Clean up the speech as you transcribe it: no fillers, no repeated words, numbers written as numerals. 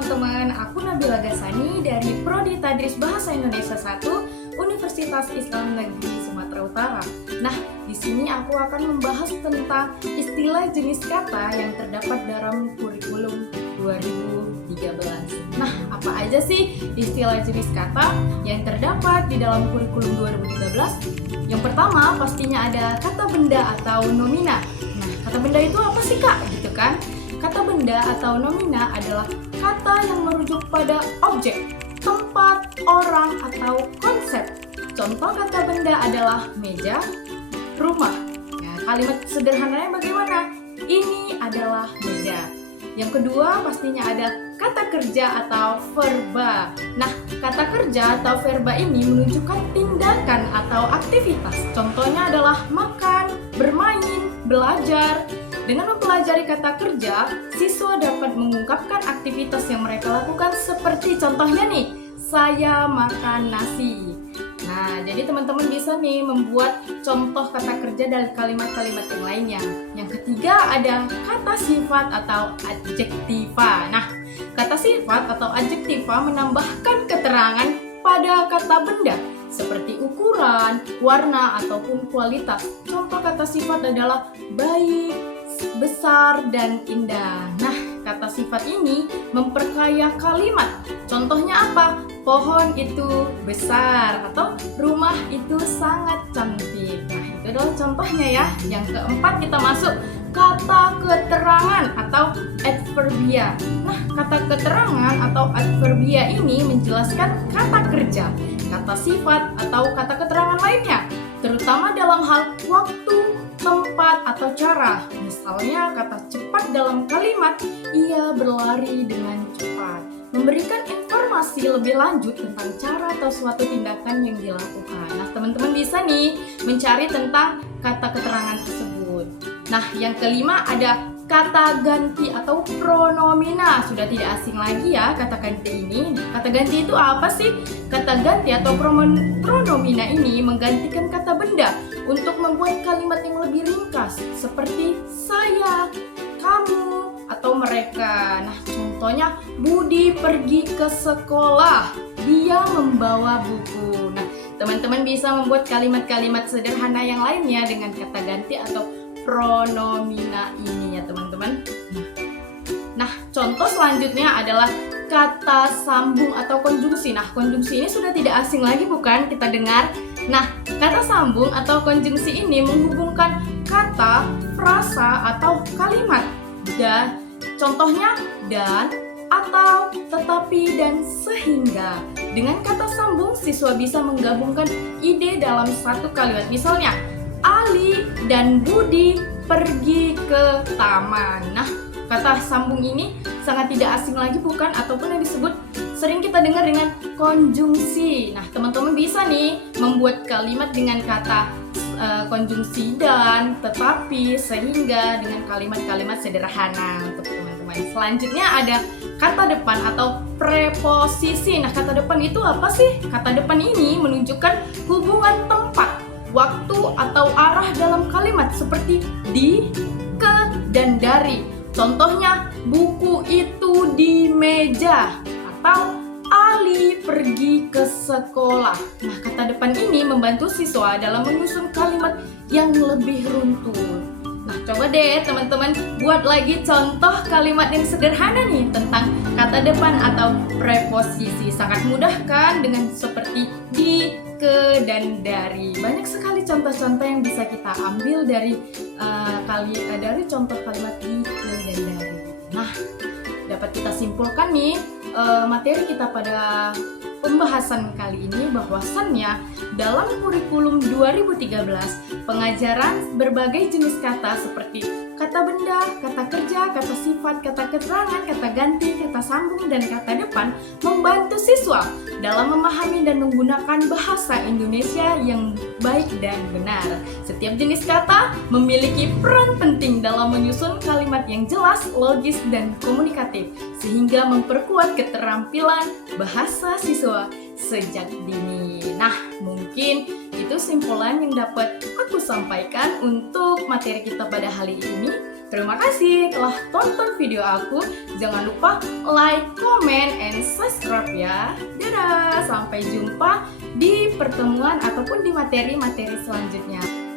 teman-teman, aku Nabila Gasani dari Prodi Tadris Bahasa Indonesia 1 Universitas Islam Negeri Sumatera Utara. Nah, di sini aku akan membahas tentang istilah jenis kata yang terdapat dalam kurikulum 2013. Nah, apa aja sih istilah jenis kata yang terdapat di dalam kurikulum 2013? Yang pertama, pastinya ada kata benda atau nomina. Nah, kata benda itu apa sih, Kak? Gitu kan? Kata benda atau nomina adalah kata yang merujuk pada objek, tempat, orang, atau konsep. Contoh kata benda adalah meja, rumah. Ya, kalimat sederhananya bagaimana? Ini adalah meja. Yang kedua pastinya ada kata kerja atau verba. Nah, kata kerja atau verba ini menunjukkan tindakan atau aktivitas. Contohnya adalah makan, bermain, belajar. Dengan mempelajari kata kerja, siswa dapat mengungkapkan aktivitas yang mereka lakukan seperti contohnya nih, saya makan nasi. Nah, jadi teman-teman bisa nih membuat contoh kata kerja dari kalimat-kalimat yang lainnya. Yang ketiga ada kata sifat atau adjektiva. Nah, kata sifat atau adjektiva menambahkan keterangan pada kata benda seperti ukuran, warna, ataupun kualitas. Contoh kata sifat adalah baik, besar, dan indah. Nah, kata sifat ini memperkaya kalimat. Contohnya apa? Pohon itu besar atau rumah itu sangat cantik. Nah, itu adalah contohnya ya. Yang keempat kita masuk kata keterangan atau adverbia. Nah, kata keterangan atau adverbia ini menjelaskan kata kerja, kata sifat atau kata keterangan lainnya, terutama dalam hal waktu, tempat, atau cara. Misalnya kata cepat dalam kalimat, ia berlari dengan cepat. Memberikan informasi lebih lanjut tentang cara atau suatu tindakan yang dilakukan. Nah, teman-teman bisa nih mencari tentang kata keterangan tersebut. Nah, yang kelima ada kata ganti atau pronomina. Sudah tidak asing lagi ya kata ganti ini. Kata ganti itu apa sih? Kata ganti atau pronomina ini menggantikan kata benda untuk membuat kalimat yang lebih ringkas seperti saya, kamu, atau mereka. Nah, contohnya Budi pergi ke sekolah, dia membawa buku. Nah, teman-teman bisa membuat kalimat-kalimat sederhana yang lainnya dengan kata ganti atau pronomina ini ya teman-teman. Nah, contoh selanjutnya adalah kata sambung atau konjungsi. Nah, konjungsi ini sudah tidak asing lagi bukan kita dengar. Nah, kata sambung atau konjungsi ini menghubungkan kata, frasa, atau kalimat. Dan contohnya dan, atau, tetapi, dan sehingga. Dengan kata sambung, siswa bisa menggabungkan ide dalam satu kalimat. Misalnya, Ali dan Budi pergi ke taman. Nah, kata sambung ini sangat tidak asing lagi bukan? Ataupun yang disebut sering kita dengar dengan konjungsi. Nah, teman-teman bisa nih membuat kalimat dengan kata konjungsi dan, tetapi, sehingga dengan kalimat-kalimat sederhana untuk teman-teman. Selanjutnya ada kata depan atau preposisi. Nah, kata depan itu apa sih? Kata depan ini menunjukkan hubungan tempat, waktu, atau arah dalam kalimat seperti di, ke, dan dari. Contohnya, buku itu di meja atau Ali pergi ke sekolah. Nah, kata depan ini membantu siswa dalam menyusun kalimat yang lebih runtut. Nah, coba deh teman-teman buat lagi contoh kalimat yang sederhana nih tentang kata depan atau preposisi. Sangat mudah kan dengan seperti di, ke, dan dari. Banyak sekali contoh-contoh yang bisa kita ambil dari dari contoh kalimat di, ke, dan dari. Nah, dapat kita simpulkan nih materi kita pada pembahasan kali ini bahwasannya dalam kurikulum 2013 pengajaran berbagai jenis kata seperti kata benda, kata kerja, kata sifat, kata keterangan, kata ganti, kata sambung, dan kata depan membantu siswa dalam memahami dan menggunakan bahasa Indonesia yang baik dan benar. Setiap jenis kata memiliki peran penting dalam menyusun kalimat yang jelas, logis, dan komunikatif sehingga memperkuat keterampilan bahasa siswa sejak dini. Nah, mungkin itu simpulan yang dapat aku sampaikan untuk materi kita pada hari ini. Terima kasih telah tonton video aku. Jangan lupa like, comment, and subscribe ya. Dadah, sampai jumpa di pertemuan ataupun di materi-materi selanjutnya.